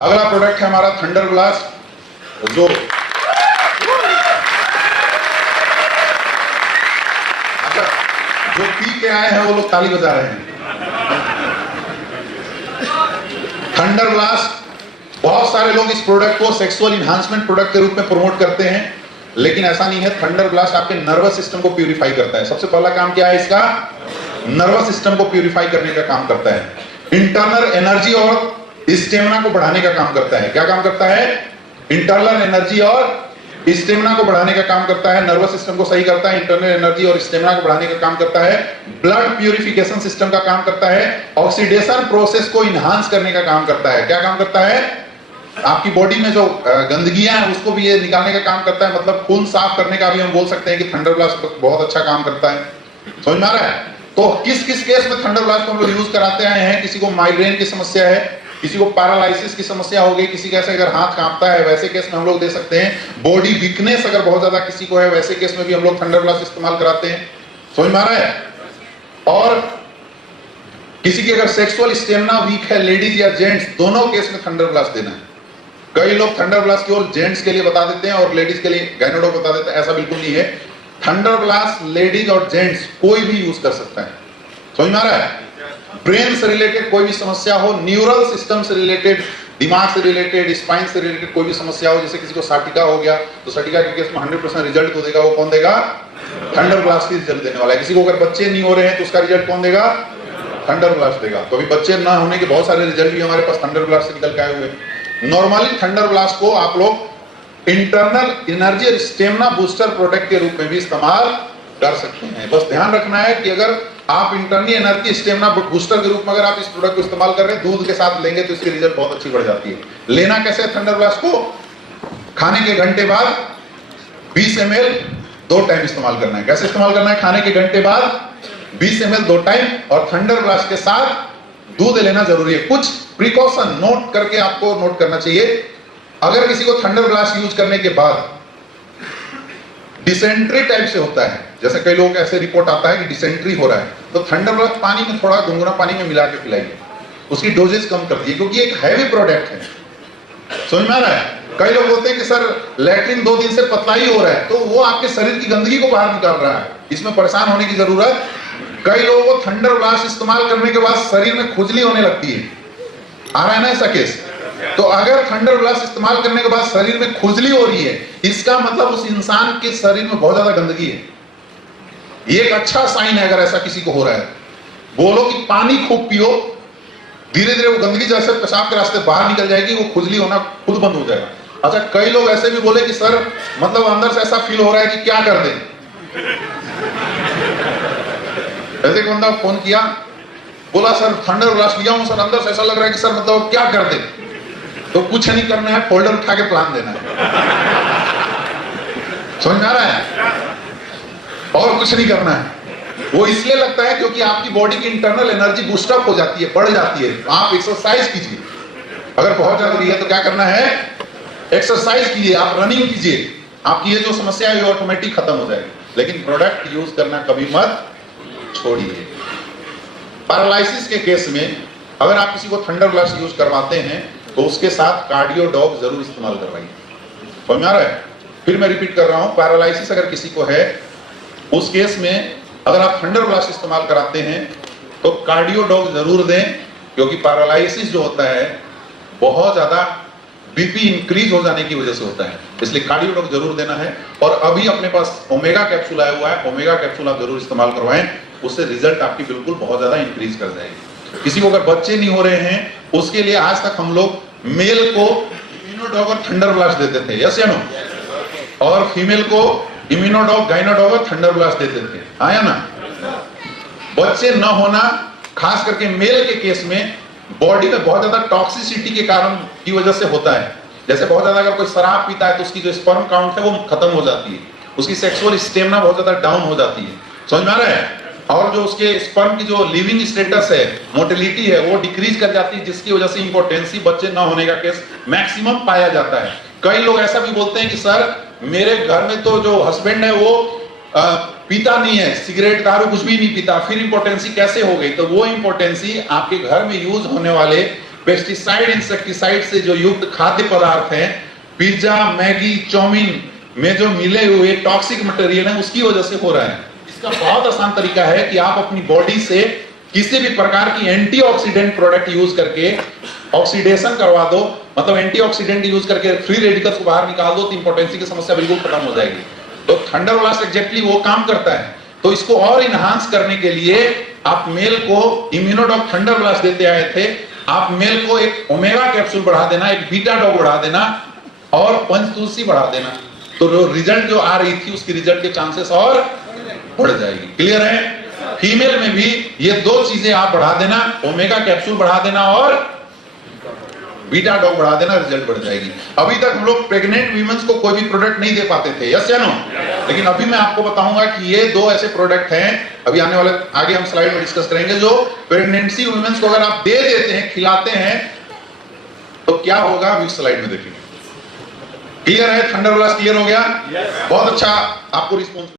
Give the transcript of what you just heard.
अगला प्रोडक्ट है हमारा थंडर ब्लास्ट, जो अच्छा जो पी के आए हैं वो लोग ताली बजा रहे हैं। थंडर ब्लास्ट, बहुत सारे लोग इस प्रोडक्ट को सेक्सुअल इन्हांसमेंट प्रोडक्ट के रूप में प्रमोट करते हैं, लेकिन ऐसा नहीं है। थंडर ब्लास्ट आपके नर्वस सिस्टम को प्यूरिफाई करता है। सबसे पहला काम क्या है इसका? नर्वस सिस्टम को प्यूरिफाई करने का काम करता है। इंटरनल एनर्जी और स्टेमिना को बढ़ाने का काम करता है। क्या काम करता है? इंटरनल एनर्जी और स्टेमिना को बढ़ाने का काम करता है। नर्वस सिस्टम को सही करता है, इंटरनल एनर्जी और स्टेमिना को बढ़ाने का काम करता है। ब्लड प्यूरिफिकेशन सिस्टम का काम करता है। ऑक्सीडेशन प्रोसेस को इनहांस करने का काम करता है। क्या काम करता है? आपकी बॉडी में जो गंदगियां हैं उसको भी ये निकालने का काम करता है। मतलब खून साफ करने का भी हम बोल सकते हैं कि थंडर ब्लास्ट बहुत अच्छा काम करता है। समझ में आ रहा है? तो किस किस केस में थंडर ब्लास्ट को हम लोग यूज कराते आए हैं? किसी को माइग्रेन की समस्या है, किसी को पैरालिसिस की समस्या हो गई, किसी का अगर हाथ कांपता है, वैसे केस में हम लोग दे सकते हैं। बॉडी वीकनेस अगर बहुत ज्यादा किसी को है, वैसे केस में भी हम लोग थंडर ब्लास्ट इस्तेमाल कराते हैं। समझ में आ रहा है? और किसी की अगर सेक्सुअल स्टेमिना वीक है, लेडीज या जेंट्स, दोनों केस में थंडर ब्लास्ट देना है। कई लोग थंडर ब्लास्ट केवल जेंट्स के लिए बता देते हैं और लेडीज के लिए गायनेकोलॉजिस्ट बता देते हैं। ऐसा बिल्कुल नहीं है। थंडर ब्लास्ट लेडीज और जेंट्स कोई भी यूज कर सकता है। समझ में आ रहा है? ब्रेन से रिलेटेड कोई भी समस्या हो, न्यूरल सिस्टम से रिलेटेड, दिमाग से रिलेटेड, स्पाइन से रिलेटेड कोई भी समस्या हो, जैसे किसी को साटिका हो गया तो साटिका के केस में 100% रिजल्ट तो देगा वो कौन देगा? थंडर ब्लास्ट ही रिजल्ट देने वाला है। किसी को अगर बच्चे नहीं हो रहे हैं तो उसका रिजल्ट कौन देगा? थंडर ब्लास्ट देगा। तो अभी बच्चे ना होने के बहुत सारे रिजल्ट भी हमारे पास थंडर ब्लास्ट से निकल के आए हुए। नॉर्मली थंडर ब्लास्ट को आप लोग इंटरनल एनर्जी और स्टेमिना बूस्टर प्रोडक्ट के रूप में भी इस्तेमाल कर सकते हैं। बस ध्यान रखना है कि अगर आप इंटरनल एनर्जी स्टेमिना बूस्टर के रूप में अगर आप इस प्रोडक्ट को इस्तेमाल कर रहे हैं, दूध के साथ लेंगे तो इसकी रिजल्ट बहुत अच्छी बढ़ जाती है। लेना कैसे है थंडर ब्लास्ट को? खाने के घंटे बाद 20 ml 2 टाइम इस्तेमाल करना है। कैसे इस्तेमाल करना है? खाने के घंटे बाद 20 ml 2 टाइम, और थंडर ब्लास्ट के साथ दूध लेना जरूरी है। कुछ प्रिकॉशन नोट करके आपको नोट करना चाहिए। अगर किसी को थंडर ब्लास्ट यूज करने के बाद डिसेंट्री टाइप से होता है, जैसे कई लोग ऐसे रिपोर्ट आता है कि डिसेंट्री हो रहा है, तो थंडर ब्लास्ट पानी में थोड़ा गुनगुना पानी में मिला के पिलाइए। उसकी डोजेज कम कर दिए, क्योंकि एक हैवी प्रोडक्ट है। समझ में आ रहा है? कई लोग बोलते हैं कि सर लैट्रिन 2 दिन से पतला ही हो रहा है, तो वो आपके शरीर की गंदगी को बाहर निकाल रहा है। इसमें परेशान होने की जरूरत। कई लोगों को थंडर ब्लास्ट इस्तेमाल करने के बाद शरीर में खुजली होने लगती है। आ रहा है ना ऐसा केस? तो अगर थंडर ब्लास्ट इस्तेमाल करने के बाद शरीर में खुजली हो रही है, इसका मतलब उस इंसान के शरीर में बहुत ज्यादा गंदगी है। ये एक अच्छा साइन है। अगर ऐसा किसी को हो रहा है, बोलो कि पानी खूब पियो, धीरे धीरे वो गंदगी जैसे पेशाब के रास्ते बाहर निकल जाएगी, वो खुजली होना खुद बंद हो जाएगा। अच्छा, कई लोग ऐसे भी बोले कि सर मतलब अंदर से ऐसा फील हो रहा है कि क्या कर दें। ऐसे एक बंदा फोन किया, बोला सर थंडर ब्लास्ट लिया हूं सर, अंदर से ऐसा लग रहा है कि सर मतलब क्या कर दे। तो कुछ नहीं करना है, फोल्डर उठा के प्लान देना है। समझ में आ रहा है? और कुछ नहीं करना है। वो इसलिए लगता है क्योंकि आपकी बॉडी की इंटरनल एनर्जी बूस्टअप हो जाती है, बढ़ जाती है। आप एक्सरसाइज कीजिए। अगर बहुत जरूरी है तो क्या करना है? एक्सरसाइज कीजिए, आप रनिंग कीजिए, आपकी ये जो समस्या है ऑटोमेटिक खत्म हो जाएगी। लेकिन प्रोडक्ट यूज करना कभी मत छोड़िए। पैरालिसिस के केस में अगर आप किसी को थंडर ब्लास्ट यूज करवाते हैं तो उसके साथ कार्डियो डॉग जरूर इस्तेमाल करवाइए। समझ में आ रहा है? फिर मैं रिपीट कर रहा हूं, पैरालिसिस अगर किसी को है, उस केस में अगर आप थंडर ब्लास्ट इस्तेमाल कराते हैं तो कार्डियो डॉग जरूर दें, क्योंकि पैरालिसिस जो होता है बहुत ज्यादा बीपी इंक्रीज हो जाने की वजह से होता है। इसलिए कार्डियो डॉग जरूर देना है। और अभी अपने पास ओमेगा कैप्सूल आया हुआ है, ओमेगा कैप्सूल आप जरूर इस्तेमाल करवाएं, उससे रिजल्ट आपकी बिल्कुल बहुत ज्यादा इंक्रीज कर जाएगी। किसी को अगर बच्चे नहीं हो रहे हैं, उसके लिए आज तक हम लोग मेल को इम्यूनोडॉग और थंडर ब्लास्ट देते थे, यस या नो, और फीमेल को इम्यूनोडॉग, गाइनोडॉग और थंडर ब्लास्ट देते थे। आया ना? बच्चे न होना खास करके मेल के केस में बॉडी में बहुत ज्यादा टॉक्सिसिटी के कारण की वजह से होता है। जैसे बहुत ज्यादा अगर कोई शराब पीता है तो उसकी जो स्पर्म काउंट है वो खत्म हो जाती है, उसकी सेक्सुअल स्टेमिना बहुत ज्यादा डाउन हो जाती है। समझ में आ रहा है? और जो उसके स्पर्म की जो लिविंग स्टेटस है, मोटिलिटी है, वो डिक्रीज कर जाती है, जिसकी वजह से इंपोर्टेंसी, बच्चे न होने का केस मैक्सिमम पाया जाता है। कई लोग ऐसा भी बोलते हैं कि सर मेरे घर में तो जो हस्बैंड है वो पीता नहीं है, सिगरेट दारू कुछ भी नहीं पीता, फिर इंपोर्टेंसी कैसे हो गई? तो वो इंपोर्टेंसी आपके घर में यूज होने वाले पेस्टिसाइड इंसेक्टिसाइड से जो युक्त खाद्य पदार्थ हैं, पिज्जा, मैगी, चाउमीन में जो मिले हुए टॉक्सिक मटेरियल है, उसकी वजह से हो रहा है। इसका बहुत आसान तरीका है कि आप अपनी बॉडी से किसी भी प्रकार की एंटीऑक्सीडेंट प्रोडक्ट यूज करके ऑक्सीडेशन करवा दो, मतलब एंटीऑक्सीडेंट यूज करके फ्री रेडिकल्स को बाहर निकाल दो, तो इंपोर्टेंसी की समस्या बिल्कुल खत्म हो जाएगी। तो थंडर ब्लास्ट एग्जैक्टली वो काम करता है। तो इसको और इनहांस करने के लिए आप मेल को इम्यूनोडॉक थंडर ब्लास्ट देते आए थे, आप मेल को एक ओमेगा कैप्सूल बढ़ा देना, एक बीटा डॉग बढ़ा देना और पंचतुलसी बढ़ा देना, तो रिजल्ट जो आ रही थी उसकी रिजल्ट के चांसेस और बढ़ जाएगी। क्लियर है? फीमेल में भी ये दो चीजें आप बढ़ा देना, ओमेगा कैप्सूल बढ़ा देना और बीटा डॉग बढ़ा देना, रिजल्ट बढ़ जाएगी। अभी तक हम लोग प्रेग्नेंट वीमेंस को कोई भी प्रोडक्ट नहीं दे पाते थे, यस या नो? लेकिन अभी मैं आपको बताऊंगा कि ये दो ऐसे प्रोडक्ट हैं, अभी आने वाले आगे हम स्लाइड में डिस्कस करेंगे, जो प्रेगनेंसी वीमेंस को अगर आप दे देते हैं, खिलाते हैं, तो क्या होगा अभी स्लाइड में देखेंगे। क्लियर है? थंडर ब्लास्ट क्लियर हो गया? बहुत अच्छा आपको रिस्पॉन्स